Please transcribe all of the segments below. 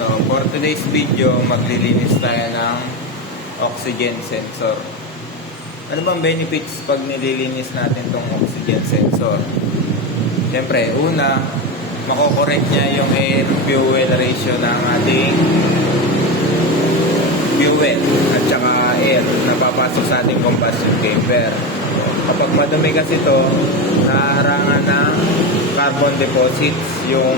So, for today's video, maglilinis tayo ng oxygen sensor. Ano bang benefits pag nililinis natin tong oxygen sensor? Siyempre, una, makokorekt niya yung air-fuel ratio ng ating fuel at saka air na papasok sa ating combustion chamber. Kapag madumi kasi ito, naharangan ng carbon deposits yung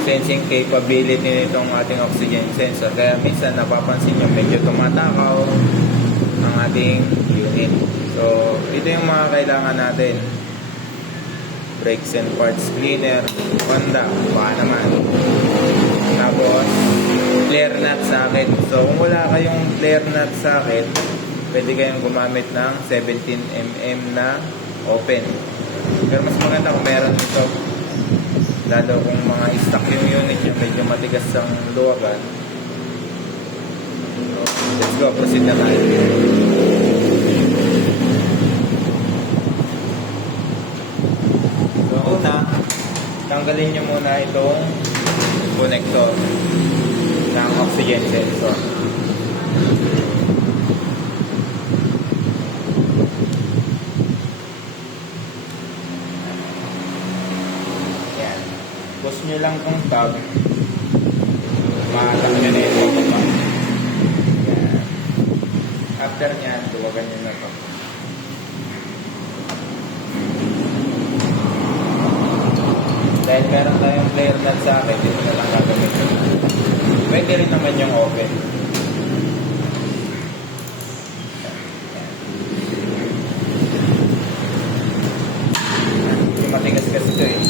sensing capability nitong ating oxygen sensor. Kaya minsan napapansin nyo medyo tumatakaw ang ating unit. So, ito yung mga kailangan natin. Brakes and parts cleaner, Honda, baka naman. Tapos, flare nut socket. So, kung wala kayong flare nut socket, pwede kayong gumamit ng 17mm na open. Pero mas maganda kung meron ito. Lalo kung mga stock yung unit nyo, medyo matigas ang luwagan. So, let's go, proceed na tayo. So, una, tanggalin nyo muna itong connector ng oxygen sensor. Push nyo lang itong tab, maatang nyo na ito pa. Yan. After nyan, duwagan nyo na ito. Dahil meron tayong flare nut sa akin, dito na lang gagamitin. Pwede rin naman yung open. Yung matigas kasi ito eh.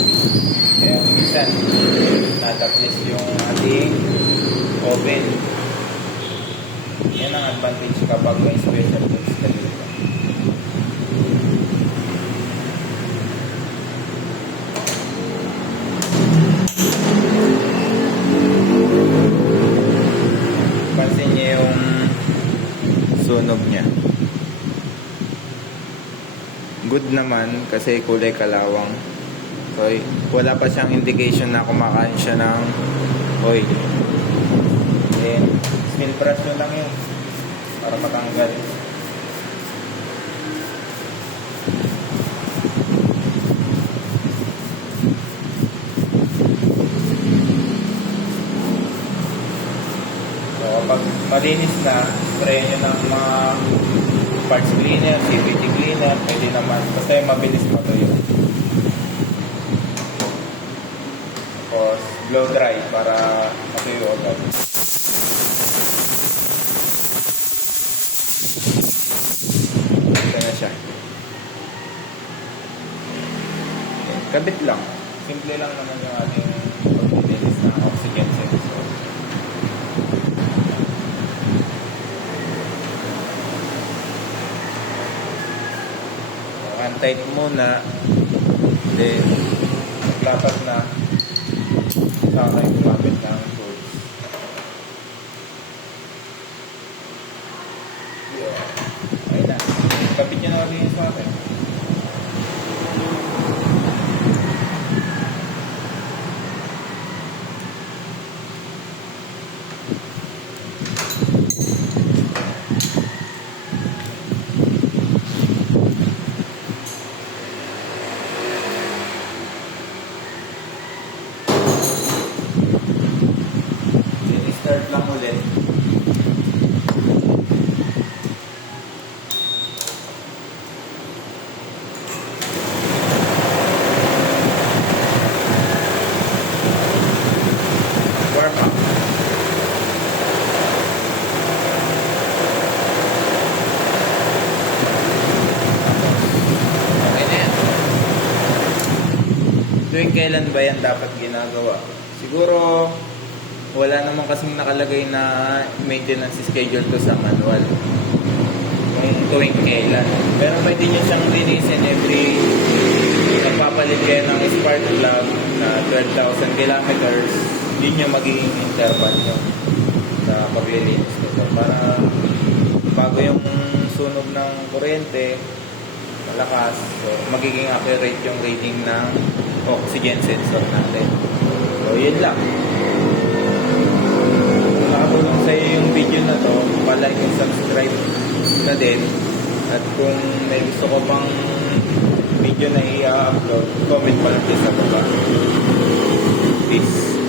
Kaya minsan, nataplis yung ating oven. Yan ang advantage kapag may special tools ka dito. Pansin niyo yung sunog niya. Good naman kasi kulay kalawang. Okay. Wala pa siyang indication na kumakain siya ng oil. Then, spin brush nyo lang yun para matanggal. So, kapag malinis na, spray nyo ng mga parts cleaner, CVT cleaner, pwede naman. Basta yung mabilis matuyo. Tapos, blow dry para matuyo agad. Ito na siya. Kabit lang. Simple lang naman yung ating paglilinis ng oxygen sensor. Untight muna. Then, lapat na. Saka kayo gumamit ng tools. Yeah. Ayun na. Kapit nyo na rin sa akin. Start lang ulit. Warm up. Okay na yan. Tuwing kailan ba yan dapat ginagawa? Siguro wala naman kasing nakalagay na maintenance schedule to sa manual kung tuwing kailan. Pero pwede nyo siyang linisin every nagpapalit kayo ng spark plug na 12,000 kilometers. Yun yung magiging interval nyo sa paglilinis nito para bago yung sunog ng kuryente malakas, so magiging accurate yung reading ng oxygen sensor natin. So yun lang. kung may gusto ko pang video na i-upload, comment pa lang din sa baba. Peace.